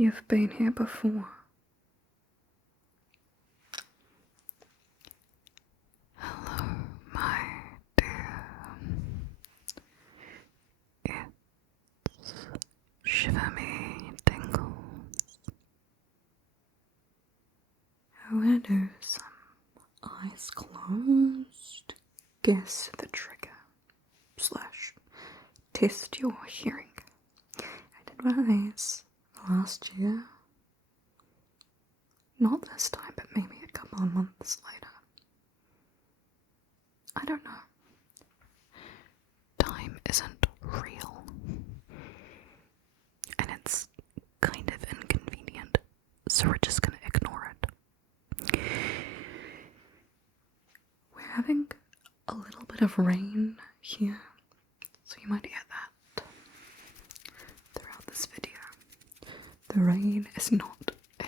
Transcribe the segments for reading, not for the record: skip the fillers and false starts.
You've been here before. Hello, my dear. It's Shiver me tingles. I want to do some eyes closed. Guess the trigger. / test your hearing. I did one of these last year. Not this time, but maybe a couple of months later. I don't know. Time isn't real. And it's kind of inconvenient, so we're just gonna ignore it. We're having a little bit of rain here, so you might hear that throughout this video. The rain is not a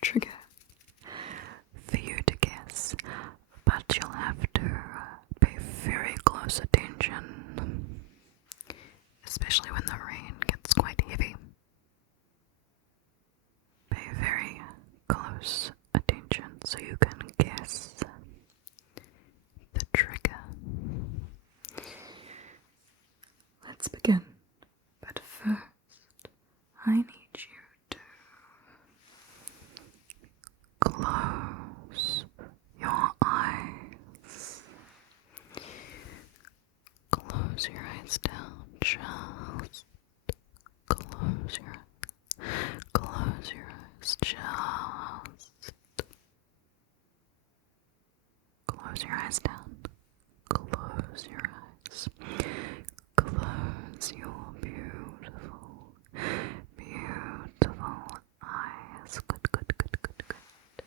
trigger for you to guess, but you'll have to pay very close attention, especially when the rain gets quite heavy. Pay very close attention so you can guess the trigger. Let's begin, but first I need you to close your eyes. Close your eyes down, just close your eyes. Close your eyes, just close your eyes down. Close your eyes. Close your beautiful, beautiful eyes. Good, good, good, good, good.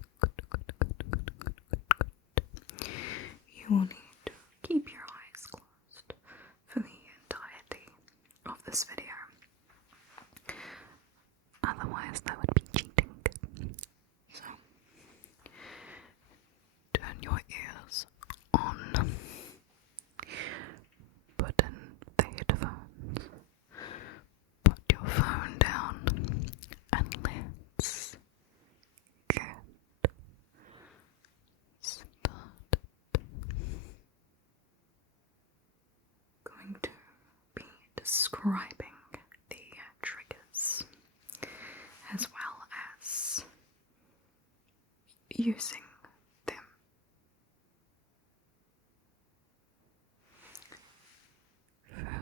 Good. You will need to keep your eyes closed for the entirety of this video. Otherwise, that would be cheating. So, turn your ears on. Put in the headphones. Put your phone down. And let's get started. Going to be describing the triggers as well as using them.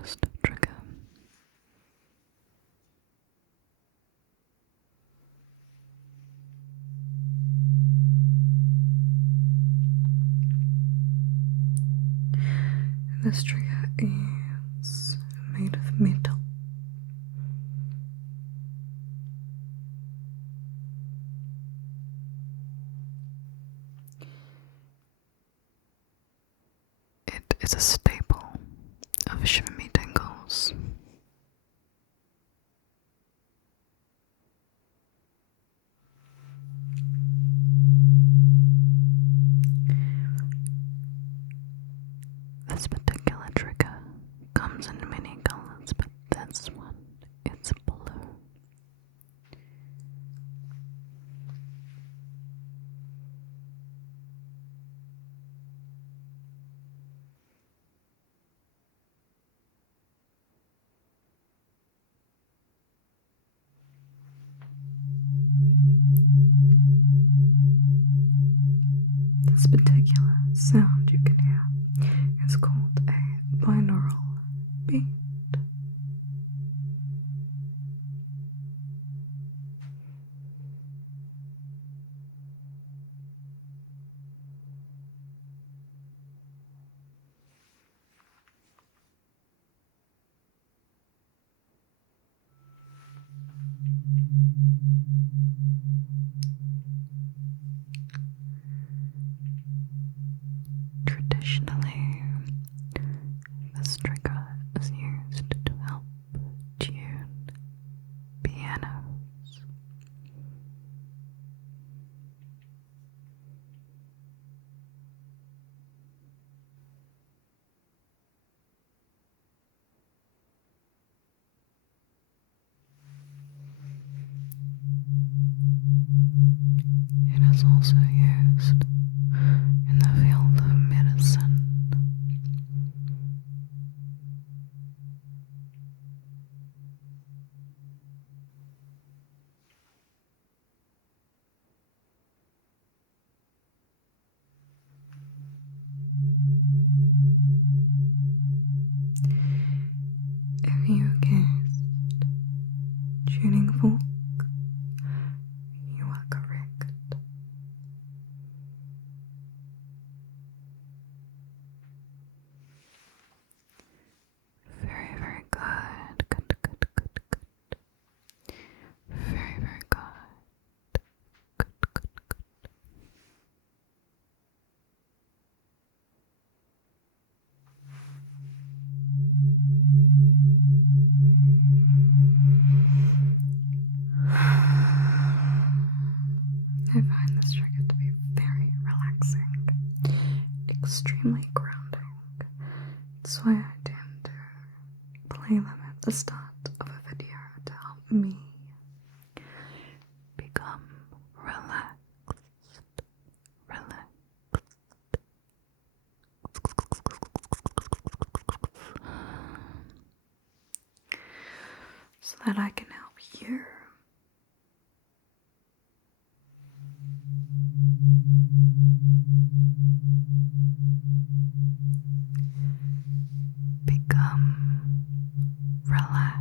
First trigger. This trigger is made of metal. It is a staple of Shiver me tingles. This particular trigger comes in many colors, but this one, it's blue. This particular sound you can hear is called a binaural beat. Traditionally, this trigger is used to help tune pianos. this trigger to be very relaxing, extremely grounding. That's why I tend to play them at the start of a video to help me become relaxed. So that I can help you become relaxed.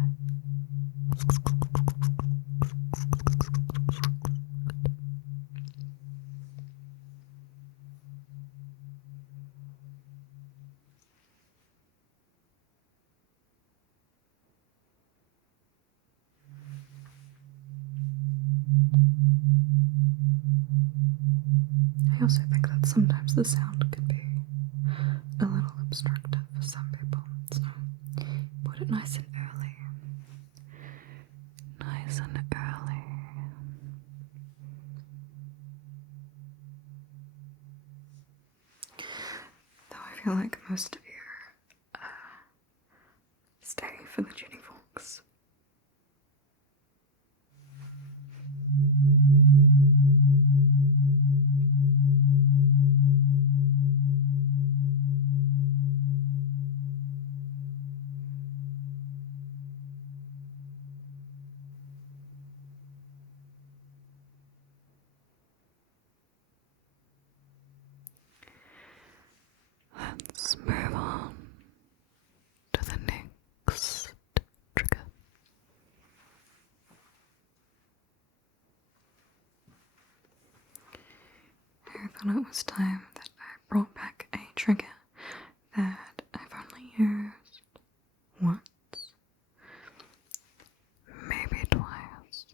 I also think that sometimes the sound can be a little obstructive for some people, so put it nice and early. Nice and early. Though I feel like most of you stay for the tuning forks. Let's move on to the next trigger. I thought it was time that I brought back a trigger that I've only used once, maybe twice.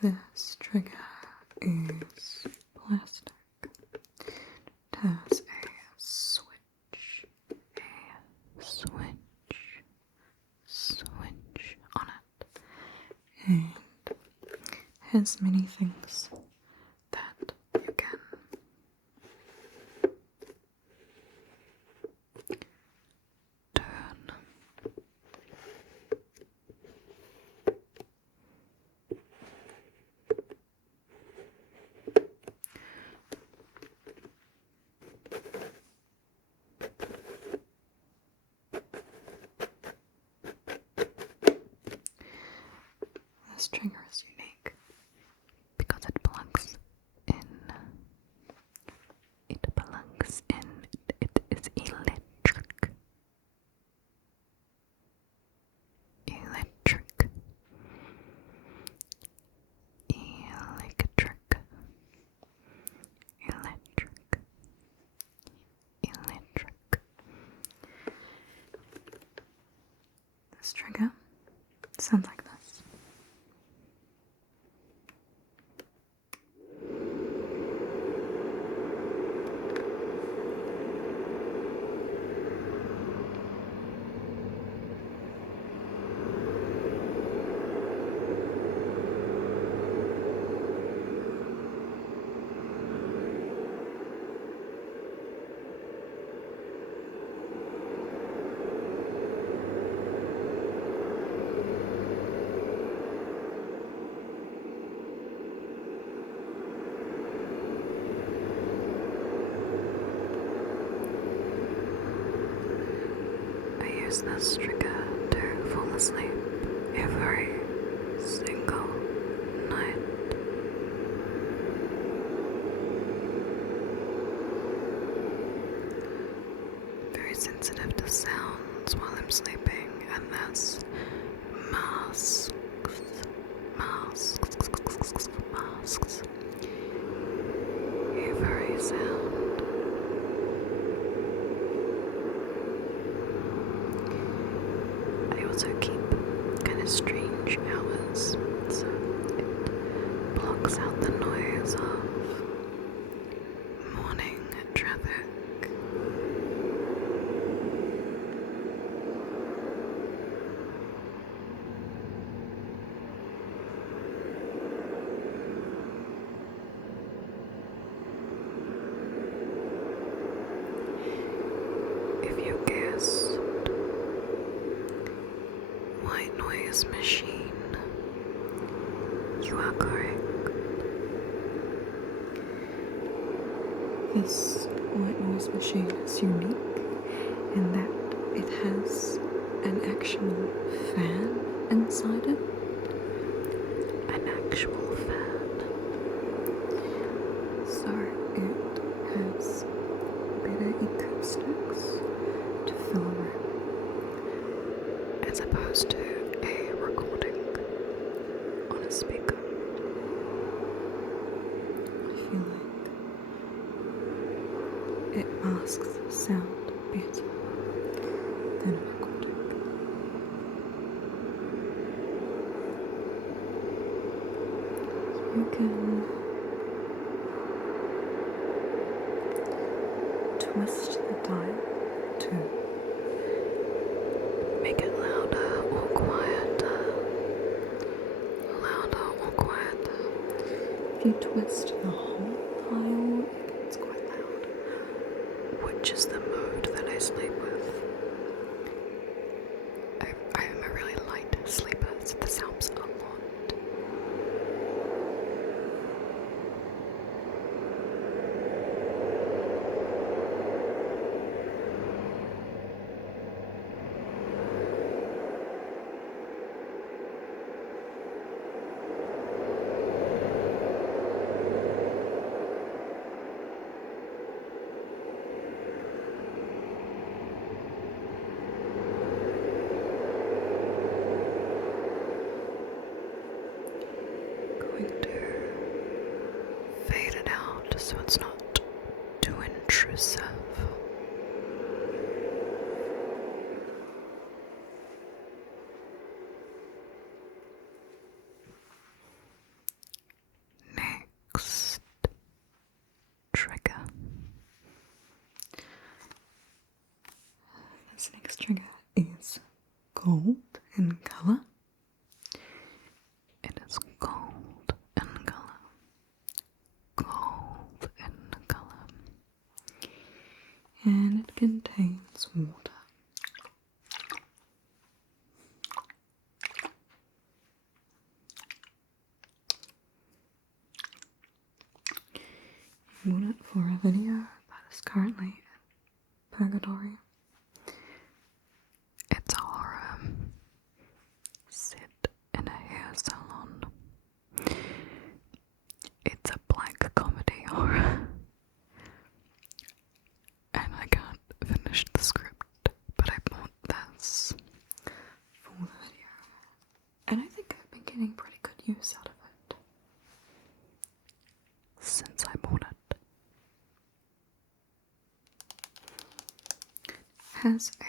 This trigger is plastic. It has a switch on it, and has many things that you can turn. This trigger is unique because it plugs in. It is electric. This trigger sounds like this. This trigger to fall asleep every single night. Very sensitive to sounds while I'm sleeping, and that's masks. Every sound. Also keep kind of strange hours, so it blocks out the noise of morning traffic. white noise machine. You are correct. This white noise machine is unique in that it has an actual fan inside it. An actual fan. So it has better acoustics to fill a room as opposed to a recording on a speaker. I feel like it masks sound better than a recording. So you can twist the dial to make it louder or quieter. Louder or quieter. If you twist the whole dial, it gets quite loud, which is the mode that I sleep with. I am a really light sleeper, so this helps a lot. Going to fade it out so it's not too intrusive. Next trigger. This next trigger is gold in colour. It is gold in colour. Gold in colour. And it contains water. I bought it for a video that is currently in purgatory. It's a horror set in a hair salon. It's a black comedy horror. And I can't finish the script, but I bought this for the video. And I think I've been getting pretty good use out of it since I bought it. It has a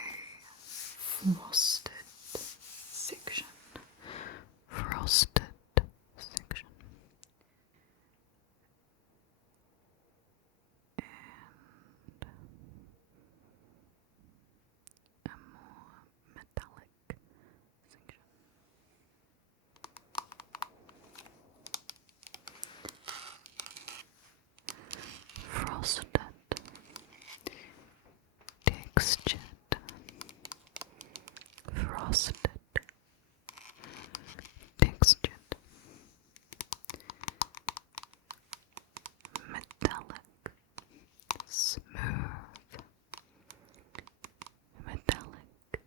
frosted section. Frosted section. And a more metallic section. Frosted, textured, frosted, textured, metallic, smooth, metallic,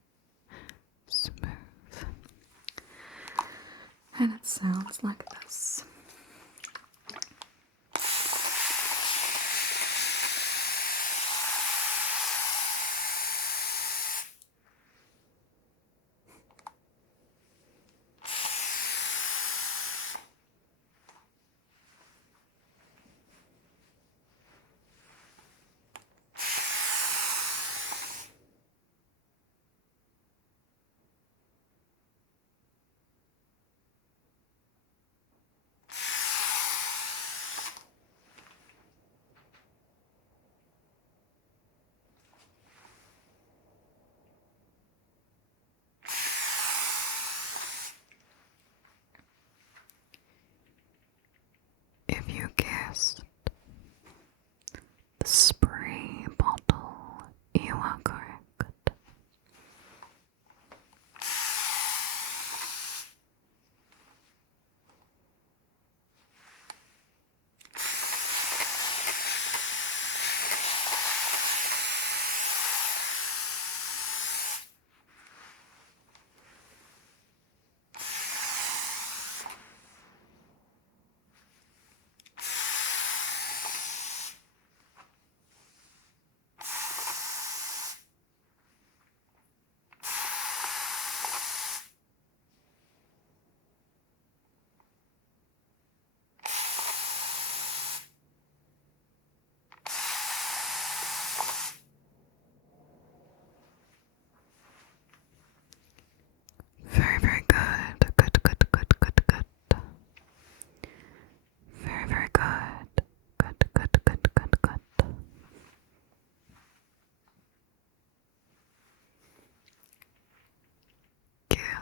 smooth, and it sounds like this.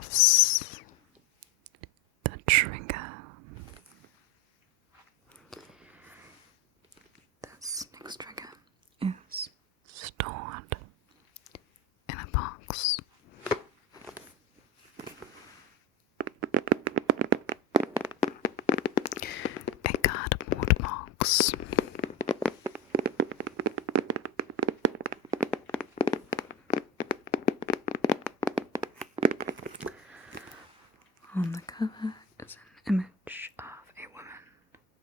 guess the trigger. This next trigger is stored in a box. A cardboard box. On the cover is an image of a woman,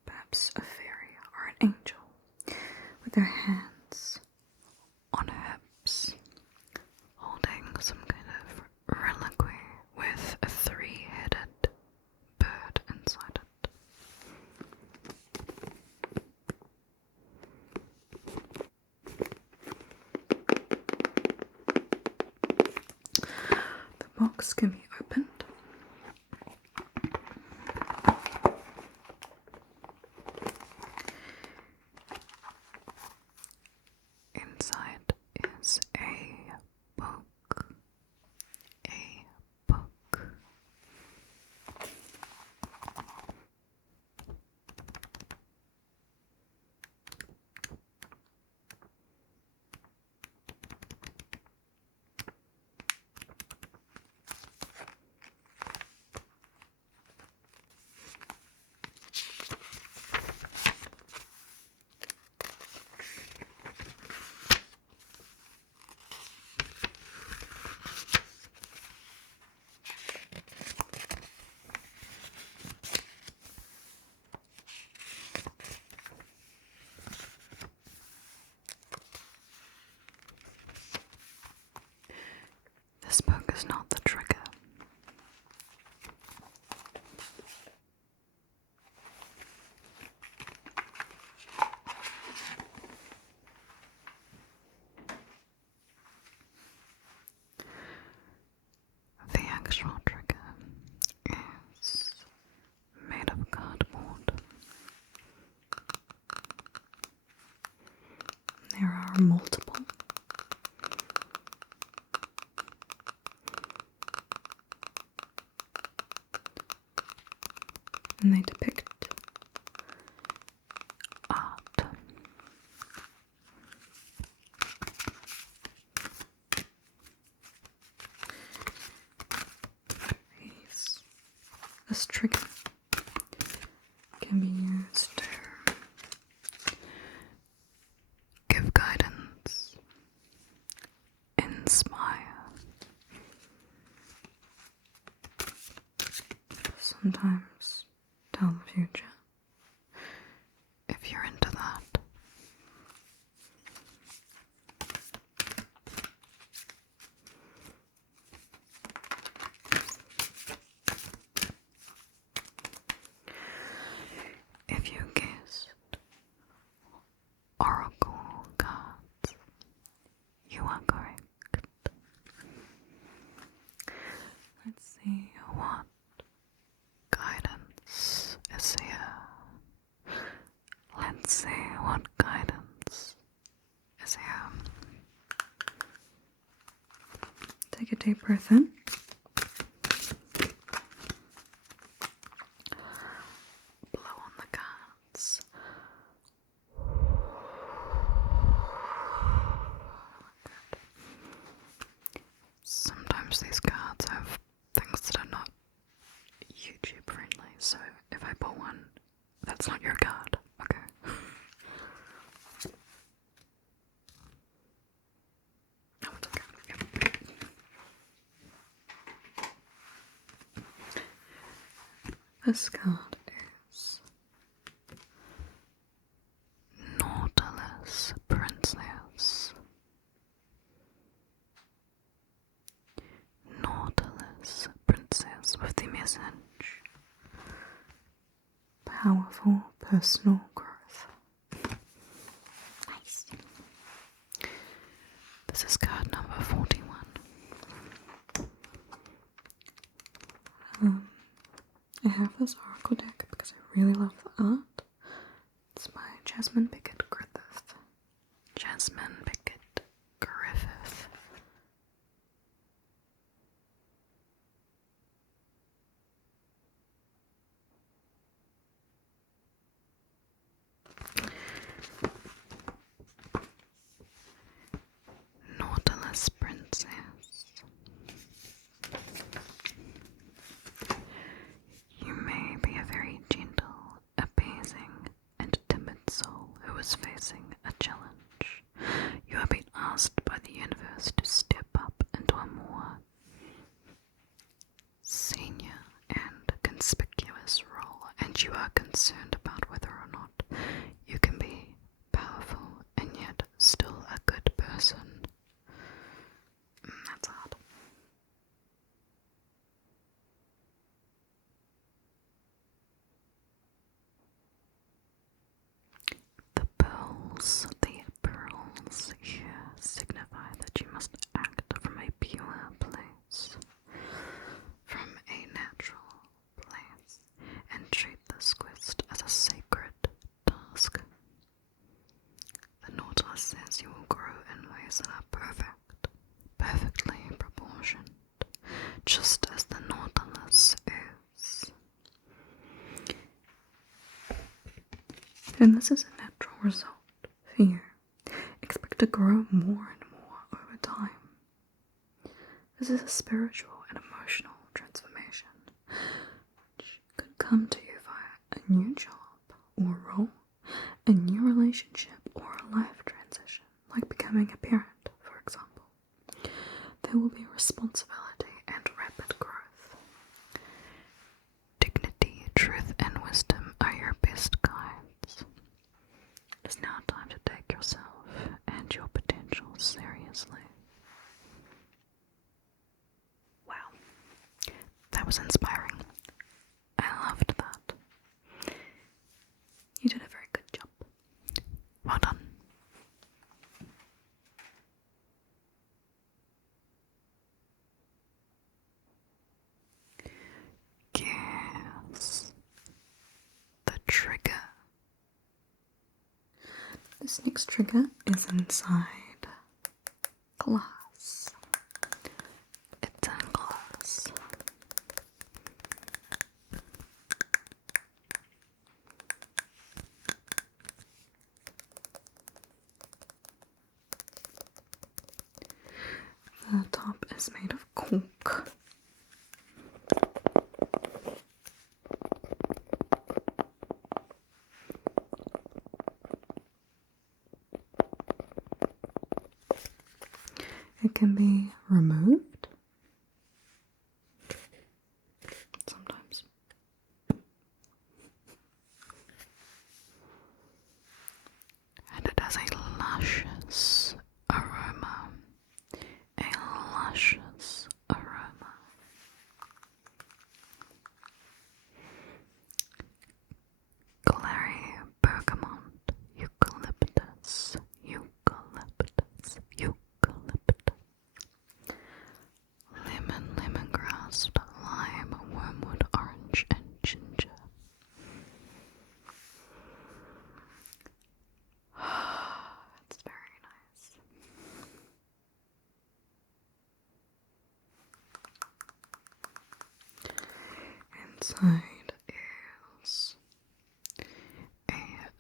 perhaps a fairy or an angel, with her hands on her hips, holding some kind of reliquary with a three-headed bird inside it. The box can be opened. Inside is a book. A book. This book is not the trigger. The actual trigger is made of cardboard. There are multiple. And they depict art. This trigger can be used to give guidance, inspire, sometimes tell the future, if you're into that. If you guessed oracle cards, you are correct. Let's see what guidance is here. Let's see what guidance is here. Take a deep breath in. Blow on the cards. Sometimes these cards have things that are not YouTube friendly, so if I pull one, that's not your card, okay? No, it's okay. Yep. This card is Nautilus Princess. Nautilus Princess with the message: powerful personal growth. Nice. This is card number 41. I have this oracle deck because I really love the art. It's by Jasmine Pickett Griffith. Jasmine Pickett Griffith. must act from a pure place, from a natural place, and treat this quest as a sacred task. The Nautilus says you will grow in ways that are perfect, perfectly proportioned, just as the Nautilus is. And this is a natural result for you. Expect to grow more and more over time. This is a spiritual and emotional transformation which could come to you via a new job or role, a new relationship, or a life transition, like becoming a parent, for example. There will be responsibility and rapid growth. Dignity, truth, and wisdom are your best guides. It is now time to take yourself and your potential seriously. Wow, that was inspiring. I loved that. You did a very good job. Well done. Guess the trigger. This next trigger is inside glass. It's in glass. The top is made of cork. It can be removed sometimes. And it has a luscious aroma. A luscious aroma. Clary, bergamot, eucalyptus, eucalyptus, eucalyptus. Lemon, lemongrass, lime, wormwood, orange, and ginger. It's very nice. Inside is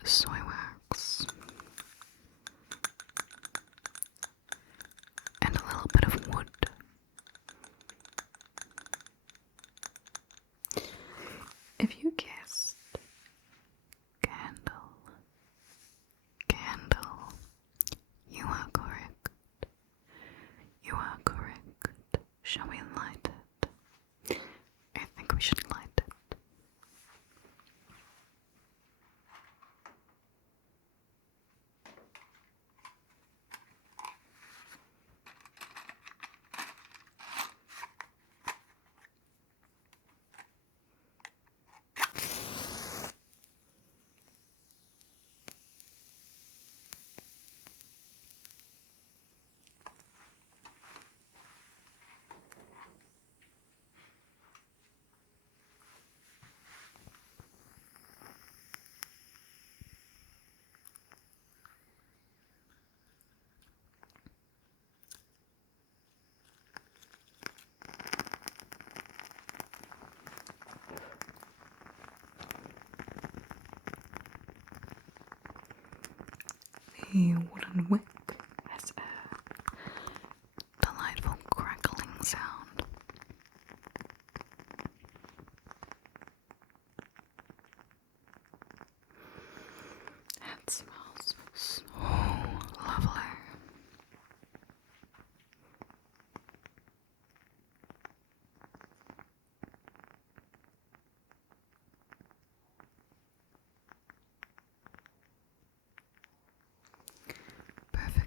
a soy wax and a little bit of wood. If you guessed candle, you are correct. You are correct. Shall we light it? I think we should light it. The wooden wick has a delightful crackling sound. It smells so lovely. Perfect.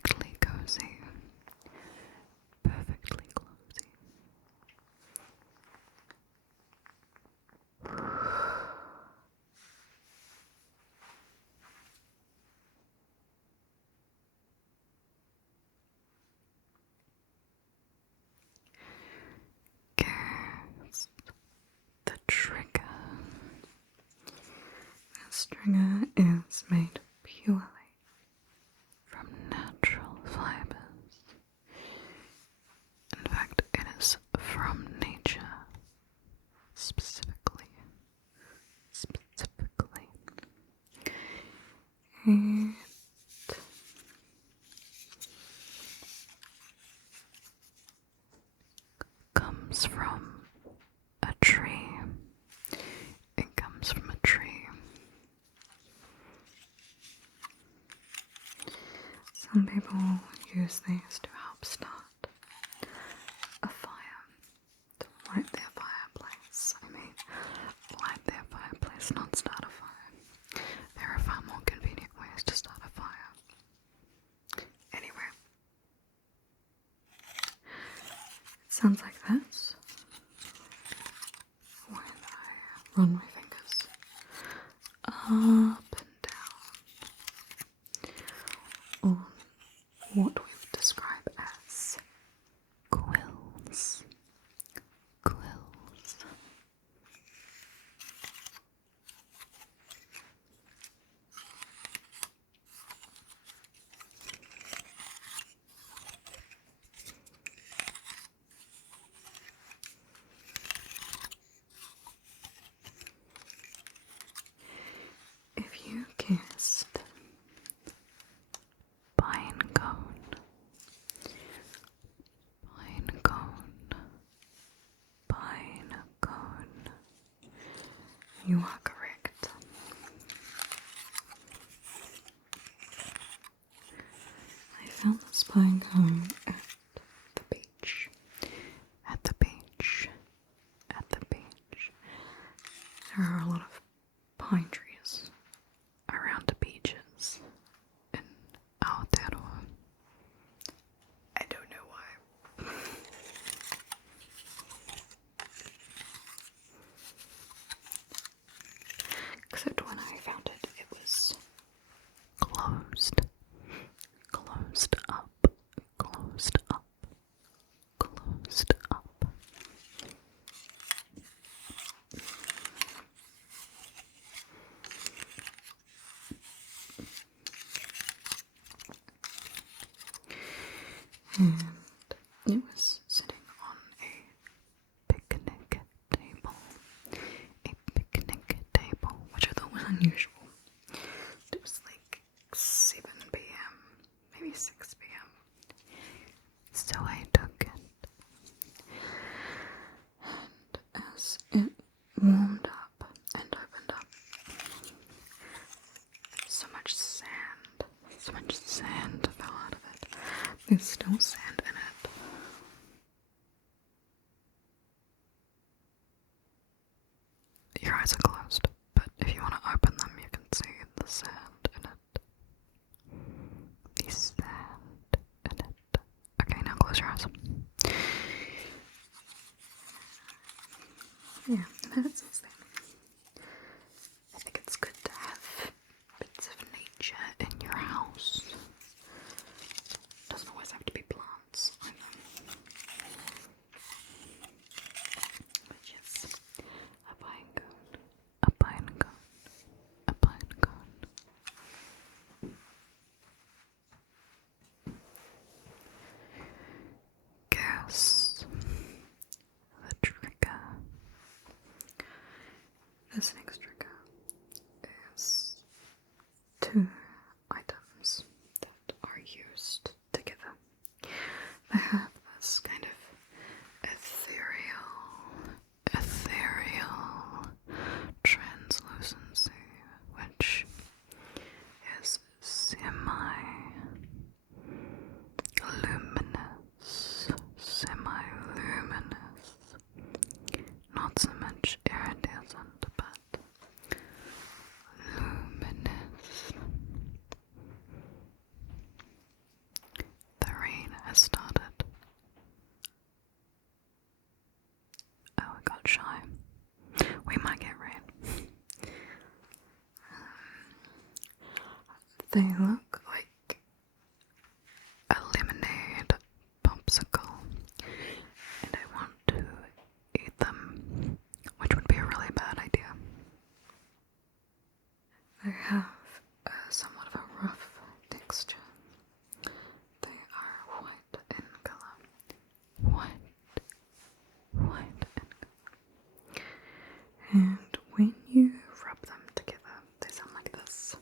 stringer is made purely from natural fibers. In fact, it is from nature, specifically. It comes from a tree. It comes from a tree. Some people use these to help start a fire, to light their fireplace. Light their fireplace, not start a fire. There are far more convenient ways to start a fire. Anyway, it sounds like this when I run my fingers up and down on what we've described as quills. If you kissed pine cone, you are correct. I found this pine cone at the beach. There are a lot of pine trees around the beaches in Aotearoa. I don't know why. Except when I found it, it was closed up. And it was sitting on a picnic table, which I thought was unusual. It was like 7 p.m, maybe 6 p.m. So I took it, and as it warmed up and opened up, so much sand fell out of it. There's still sand in it. Your eyes are closed, but if you want to open them, you can see the sand in it. The sand in it. Okay, now close your eyes. Yeah, that's it then. I think it's good to have bits of nature in your house. Doesn't always have to be plants, I know. But yes, a pine cone. Guess the trigger. This next trigger is 2 items that are used together. They have this kind of ethereal translucency, which is semi-luminous, not so much iridescent, but luminous. The rain has started. Oh, it got shy. We might get rain. They look like a lemonade popsicle, and I want to eat them, which would be a really bad idea. have somewhat of a rough texture. They are white in color. White in color. And when you rub them together, they sound like this.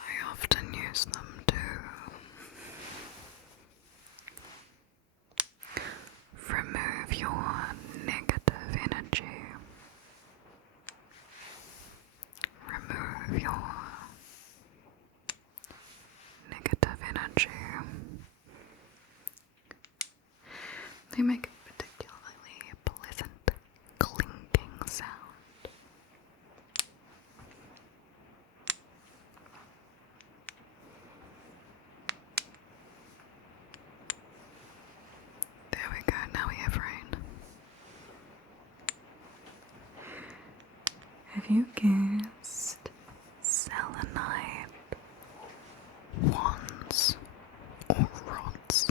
I often use them to remove your negative energy. Remove your negative energy. They make a particularly pleasant clinking sound. There we go, now we have rain. Have you guessed selenite wands or rods?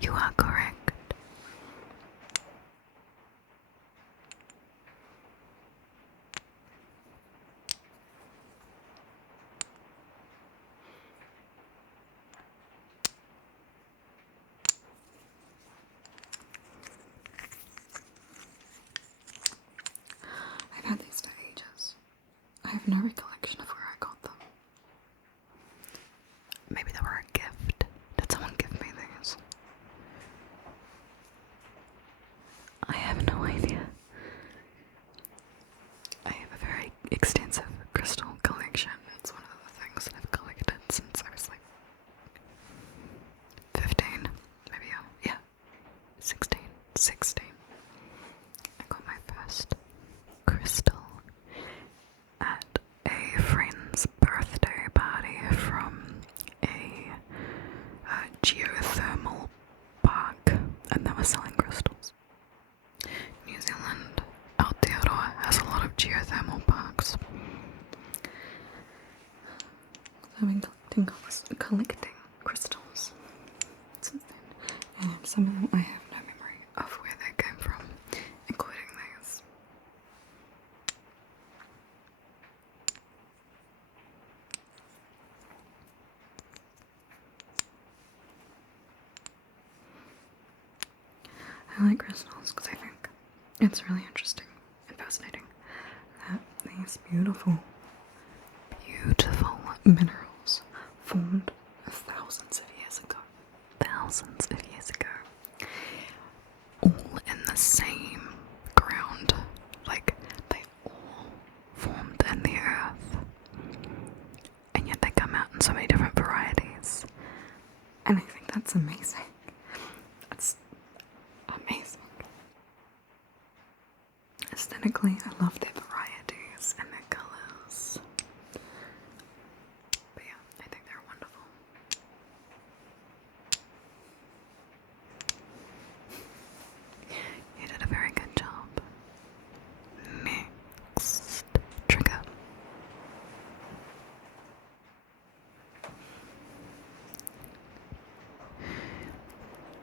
You are correct. I've had these for ages. I have no recollection of where I got them. Maybe they were a gift. Did someone give me these? I have no idea. I have a very extensive crystal collection. It's one of the things that I've collected since I was like 15, maybe, yeah, 16. I got my first crystal at a friend's birthday party from a geothermal park, and they were selling crystals. New Zealand, Aotearoa, has a lot of geothermal parks. I've been collecting crystals since then, and some of them I have no memory of where they came from, including these. I like crystals because I think it's really interesting and fascinating that these beautiful minerals formed thousands of years ago. All in the same ground. Like, they all formed in the earth. And yet they come out in so many different varieties. And I think that's amazing. That's amazing. Aesthetically, I love their varieties and their colours. But yeah, I think they're wonderful. You did a very good job. Next trigger.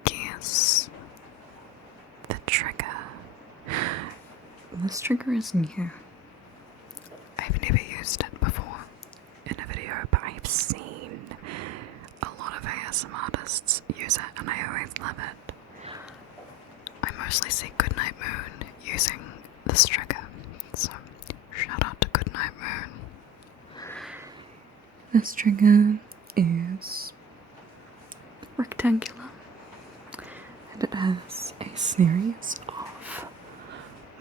Guess the trigger. This trigger is new. I've never used it before in a video, but I've seen a lot of ASMR artists use it, and I always love it. I mostly see Goodnight Moon using this trigger, so shout out to Goodnight Moon. This trigger is rectangular, and it has a series of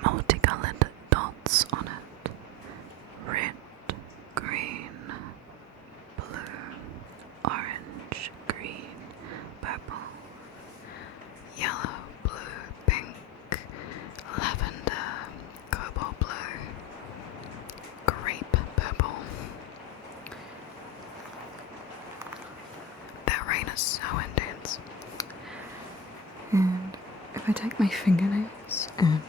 multicolored dots on it. Red, green, blue, orange, green, purple, yellow, blue, pink, lavender, cobalt blue, grape purple. That rain is so intense. And if I take my fingernails and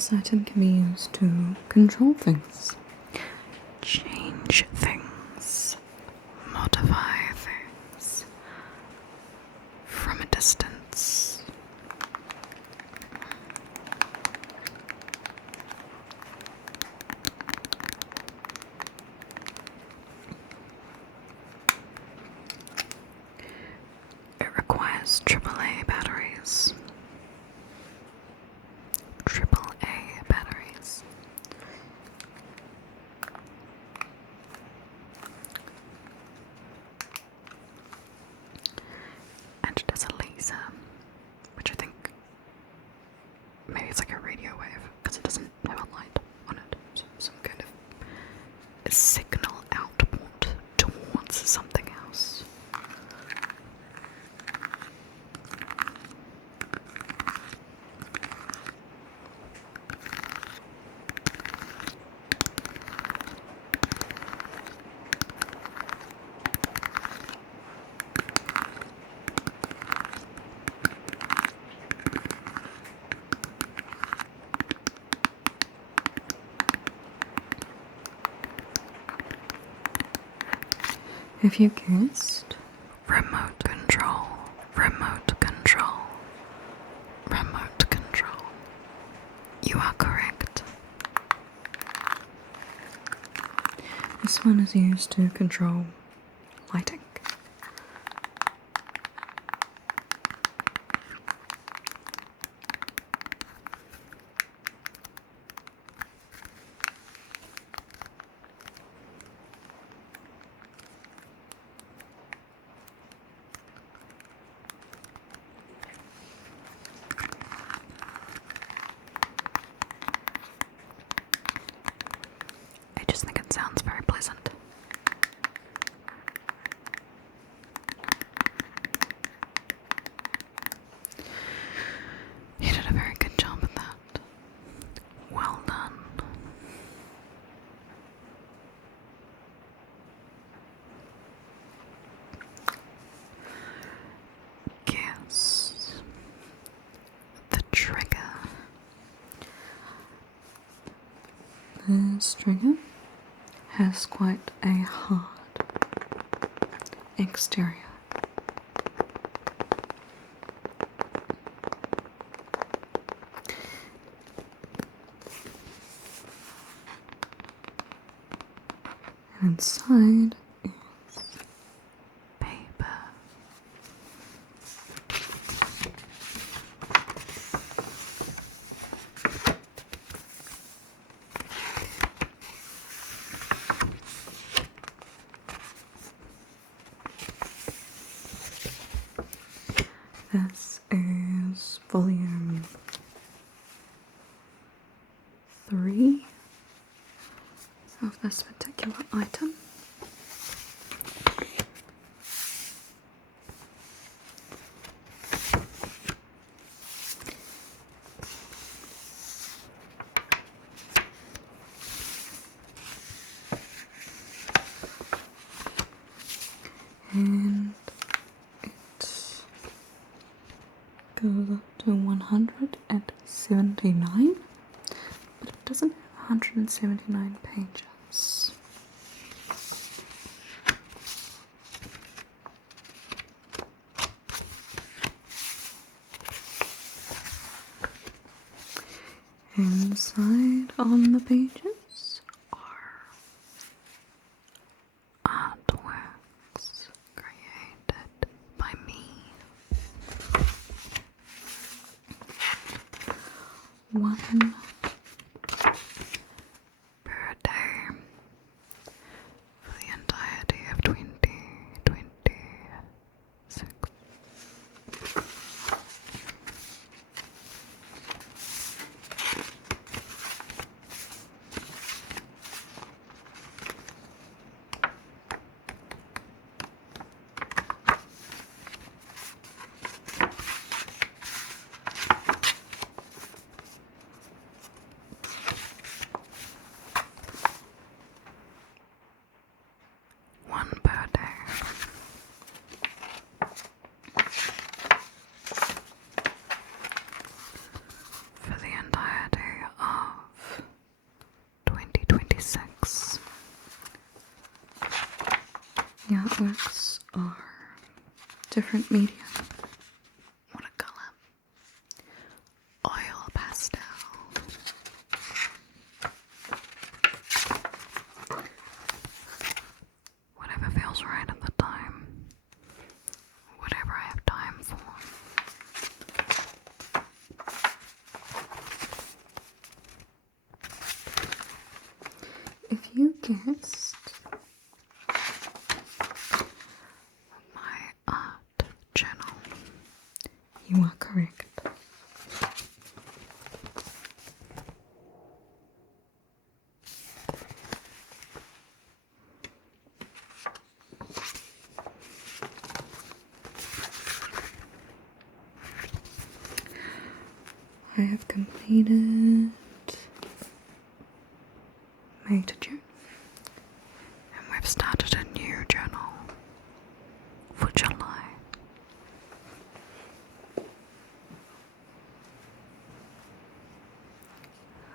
This item can be used to control things, change things, modify things from a distance. It requires AAA batteries. AAA batteries. And it has a laser, which I think maybe it's like a radio wave because it doesn't have a light on it. So some kind of signal output towards something else. Have you guessed? Remote control, remote control, remote control. You are correct. This one is used to control lighting. I just think it sounds very pleasant. You did a very good job at that. Well done. Guess the trigger. This trigger has quite a hard exterior. And inside is paper. This is volume 3 of this particular item. And it goes up to 179, but it doesn't have 179 pages. Inside on the pages are artworks created by me. One per day for the entirety of 2026. different media. Watercolor, oil pastel, whatever feels right at the time, whatever I have time for. If you guessed my art channel, you are correct. I have completed May to June, and we've started a new journal for July.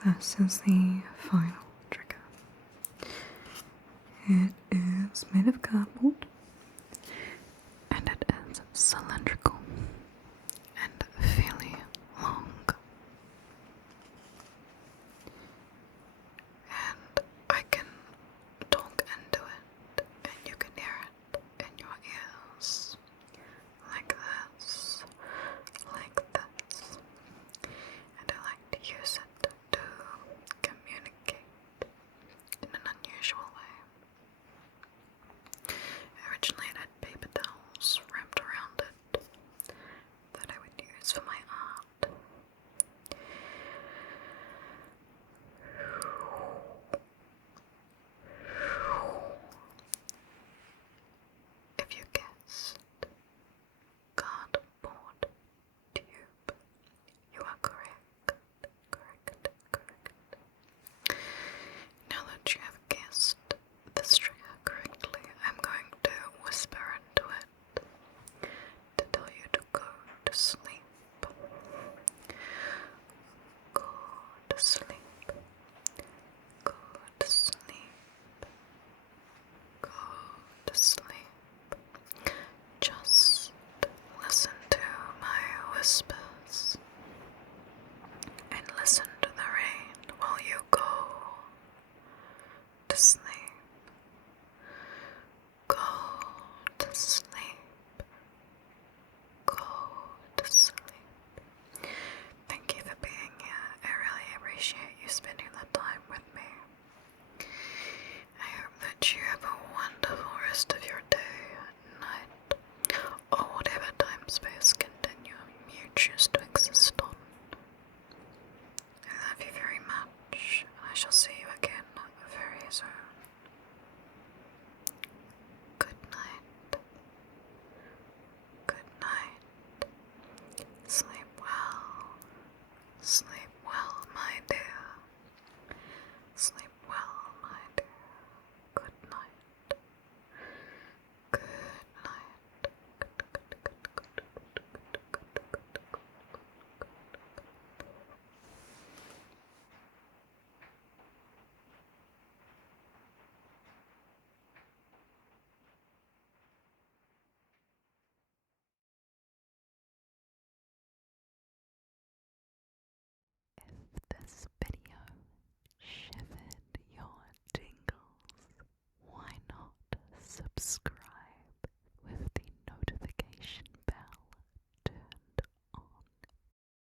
This is the final trigger. It is made of cardboard and it is cylindrical.